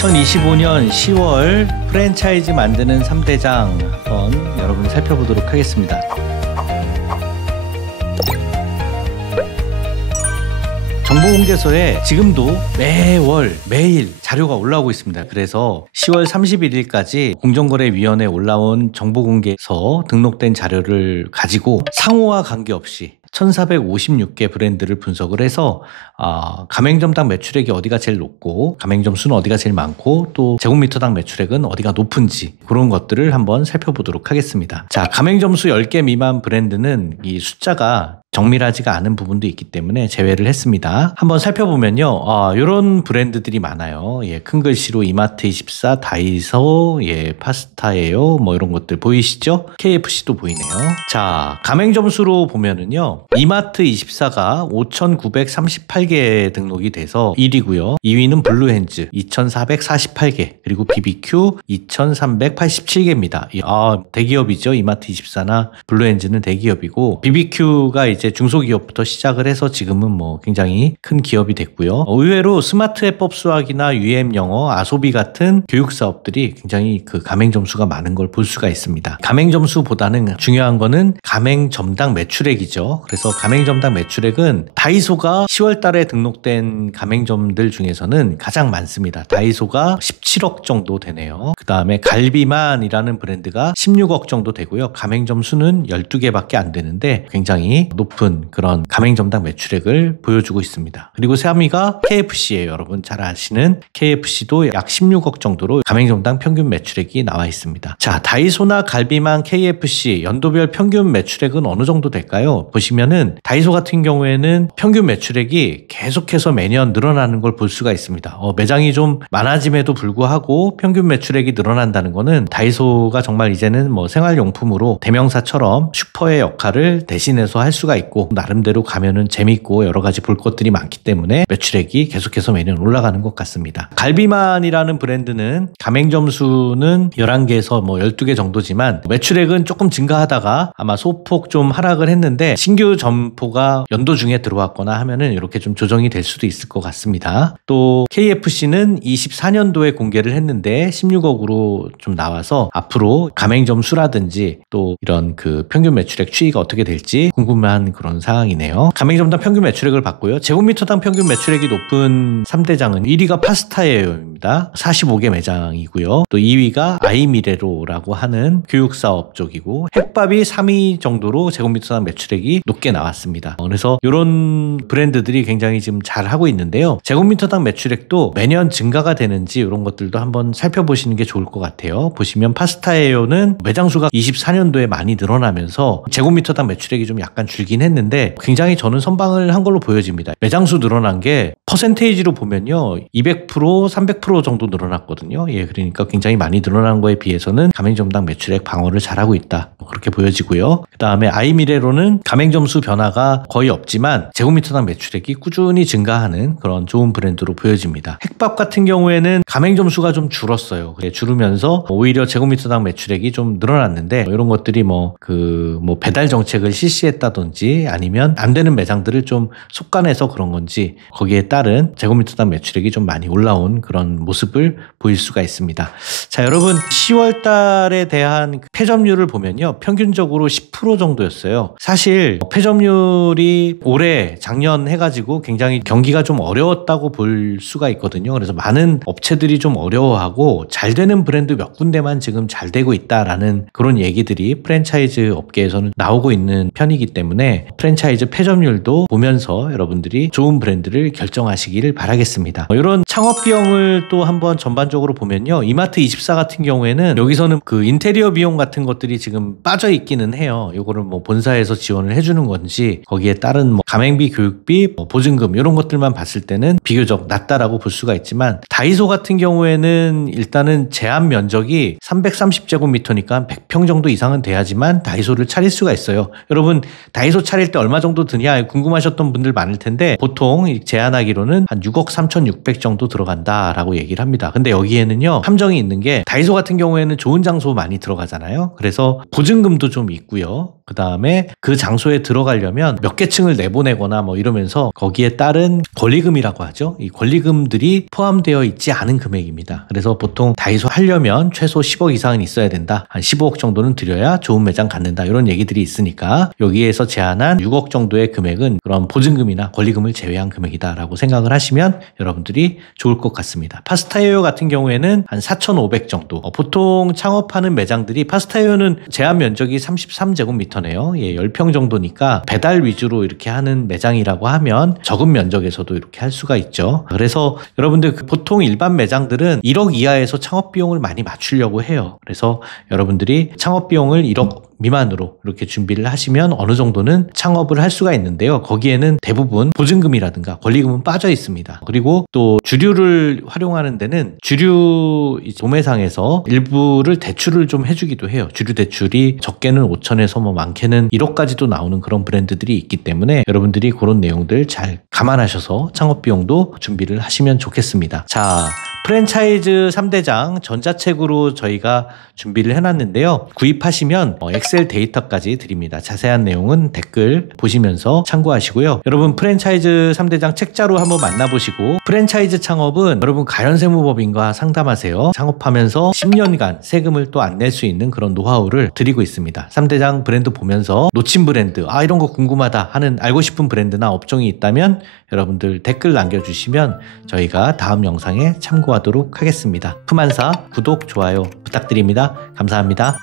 2025년 10월 프랜차이즈 만드는 3대장 한번 여러분 살펴보도록 하겠습니다. 정보공개서에 지금도 매월 매일 자료가 올라오고 있습니다. 그래서 10월 31일까지 공정거래위원회에 올라온 정보공개서 등록된 자료를 가지고 상호와 관계없이 1456개 브랜드를 분석을 해서 가맹점당 매출액이 어디가 제일 높고 가맹점 수는 어디가 제일 많고 또 제곱미터당 매출액은 어디가 높은지 그런 것들을 한번 살펴보도록 하겠습니다. 자, 가맹점 수 10개 미만 브랜드는 이 숫자가 정밀하지가 않은 부분도 있기 때문에 제외를 했습니다. 한번 살펴보면요. 이런 브랜드들이 많아요. 예, 큰 글씨로 이마트24, 다이소, 예, 파스타예요. 뭐 이런 것들 보이시죠? KFC도 보이네요. 자, 가맹점 수로 보면은요. 이마트24가 5,938개 등록이 돼서 1위고요. 2위는 블루핸즈 2,448개, 그리고 BBQ 2,387개입니다. 대기업이죠. 이마트24나 블루핸즈는 대기업이고 BBQ가 이제 중소기업부터 시작을 해서 지금은 뭐 굉장히 큰 기업이 됐고요. 의외로 스마트 해법 수학이나 UM영어, 아소비 같은 교육 사업들이 굉장히 그 가맹점 수가 많은 걸 볼 수가 있습니다. 가맹점 수보다는 중요한 거는 가맹점당 매출액이죠. 그래서 가맹점당 매출액은 다이소가 10월 달에 등록된 가맹점들 중에서는 가장 많습니다. 다이소가 17억 정도 되네요. 그 다음에 갈비만이라는 브랜드가 16억 정도 되고요. 가맹점 수는 12개밖에 안 되는데 굉장히 높은 그런 가맹점당 매출액을 보여주고 있습니다. 그리고 3위가 KFC예요. 여러분 잘 아시는 KFC도 약 16억 정도로 가맹점당 평균 매출액이 나와 있습니다. 자, 다이소나 갈비만, KFC 연도별 평균 매출액은 어느 정도 될까요? 보시면은 다이소 같은 경우에는 평균 매출액이 계속해서 매년 늘어나는 걸 볼 수가 있습니다. 매장이 좀 많아짐에도 불구하고 평균 매출액이 늘어난다는 거는 다이소가 정말 이제는 뭐 생활용품으로 대명사처럼 슈퍼의 역할을 대신해서 할 수가 있고 나름대로 가면은 재밌고 여러 가지 볼 것들이 많기 때문에 매출액이 계속해서 매년 올라가는 것 같습니다. 갈비만이라는 브랜드는 가맹점 수는 11개에서 뭐 12개 정도지만 매출액은 조금 증가하다가 아마 소폭 좀 하락을 했는데 신규 점포가 연도 중에 들어왔거나 하면은 이렇게 좀 조정이 될 수도 있을 것 같습니다. 또 KFC는 24년도에 공개를 했는데 16억으로 좀 나와서 앞으로 가맹점 수라든지 또 이런 그 평균 매출액 추이가 어떻게 될지 궁금한 그런 상황이네요. 가맹점당 평균 매출액을 봤고요. 제곱미터당 평균 매출액이 높은 3대장은 1위가 파스타예요입니다. 45개 매장이고요. 또 2위가 아이미레로라고 하는 교육사업 쪽이고 햇밥이 3위 정도로 제곱미터당 매출액이 높게 나왔습니다. 그래서 이런 브랜드들이 굉장히 지금 잘 하고 있는데요. 제곱미터당 매출액도 매년 증가가 되는지 이런 것들도 한번 살펴보시는 게 좋을 것 같아요. 보시면 파스타예요는 매장 수가 24년도에 많이 늘어나면서 제곱미터당 매출액이 좀 약간 줄긴 했는데 굉장히 저는 선방을 한 걸로 보여집니다. 매장 수 늘어난 게 퍼센테이지로 보면요 200%, 300% 정도 늘어났거든요. 예, 그러니까 굉장히 많이 늘어난 거에 비해서는 가맹점당 매출액 방어를 잘하고 있다. 그렇게 보여지고요. 그 다음에 아이미레로는 가맹점 수 변화가 거의 없지만 제곱미터당 매출액이 꾸준히 증가하는 그런 좋은 브랜드로 보여집니다. 햇밥 같은 경우에는 가맹점 수가 좀 줄었어요. 줄으면서 오히려 제곱미터당 매출액이 좀 늘어났는데 이런 것들이 뭐 배달 정책을 실시했다든지 아니면 안 되는 매장들을 좀 속간해서 그런 건지 거기에 따른 제곱미터당 매출액이 좀 많이 올라온 그런 모습을 보일 수가 있습니다. 자, 여러분 10월 달에 대한 폐점률을 보면요. 평균적으로 10% 정도였어요. 사실 폐점률이 올해 작년 해가지고 굉장히 경기가 좀 어려웠다고 볼 수가 있거든요. 그래서 많은 업체들이 좀 어려워하고 잘 되는 브랜드 몇 군데만 지금 잘 되고 있다라는 그런 얘기들이 프랜차이즈 업계에서는 나오고 있는 편이기 때문에 프랜차이즈 폐점률도 보면서 여러분들이 좋은 브랜드를 결정하시기를 바라겠습니다. 이런 창업 비용을 또 한번 전반적으로 보면요. 이마트24 같은 경우에는 여기서는 그 인테리어 비용 같은 것들이 지금 빠져 있기는 해요. 요거를 뭐 본사에서 지원을 해주는 건지 거기에 따른 뭐 가맹비, 교육비, 보증금 이런 것들만 봤을 때는 비교적 낮다라고 볼 수가 있지만 다이소 같은 경우에는 일단은 제한 면적이 330제곱미터니까 100평 정도 이상은 돼야지만 다이소를 차릴 수가 있어요. 여러분 다이소 차릴 때 얼마 정도 드냐 궁금하셨던 분들 많을 텐데 보통 제한하기로는 한 6억 3,600 정도 들어간다라고 얘기를 합니다. 근데 여기에는요 함정이 있는 게 다이소 같은 경우에는 좋은 장소 많이 들어가잖아요. 그래서 보증금도 좀 있고요. 그 다음에 그 장소에 들어가려면 몇 개 층을 내보내거나 뭐 이러면서 거기에 따른 권리금이라고 하죠. 이 권리금들이 포함되어 있지 않은 금액입니다. 그래서 보통 다이소 하려면 최소 10억 이상은 있어야 된다. 한 15억 정도는 들여야 좋은 매장 갖는다. 이런 얘기들이 있으니까 여기에서 제한한 6억 정도의 금액은 그런 보증금이나 권리금을 제외한 금액이다라고 생각을 하시면 여러분들이 좋을 것 같습니다. 파스타이어 같은 경우에는 한 4,500 정도. 보통 창업하는 매장들이 파스타이어는 제한 면적이 33제곱미터네요. 예, 10평 정도니까 배달 위주로 이렇게 하는 매장이라고 하면 적은 면적에서도 이렇게 할 수가 있죠. 그래서 여러분들 보통 일반 매장들은 1억 이하에서 창업 비용을 많이 맞추려고 해요. 그래서 여러분들이 창업 비용을 1억 미만으로 이렇게 준비를 하시면 어느 정도는 창업을 할 수가 있는데요. 거기에는 대부분 보증금이라든가 권리금은 빠져 있습니다. 그리고 또 주류를 활용하는 데는 주류 도매상에서 일부를 대출을 좀 해주기도 해요. 주류 대출이 적게는 5천에서 뭐 많게는 1억까지도 나오는 그런 브랜드들이 있기 때문에 여러분들이 그런 내용들 잘 감안하셔서 창업 비용도 준비를 하시면 좋겠습니다. 자, 프랜차이즈 3대장 전자책으로 저희가 준비를 해놨는데요. 구입하시면 엑셀 데이터까지 드립니다. 자세한 내용은 댓글 보시면서 참고하시고요. 여러분 프랜차이즈 3대장 책자로 한번 만나보시고 프랜차이즈 창업은 여러분 가연세무법인과 상담하세요. 창업하면서 10년간 세금을 또 안 낼 수 있는 그런 노하우를 드리고 있습니다. 3대장 브랜드 보면서 놓친 브랜드, 이런 거 궁금하다 하는 알고 싶은 브랜드나 업종이 있다면 여러분들 댓글 남겨주시면 저희가 다음 영상에 참고하도록 하겠습니다. 푸만사 구독, 좋아요 부탁드립니다. 감사합니다.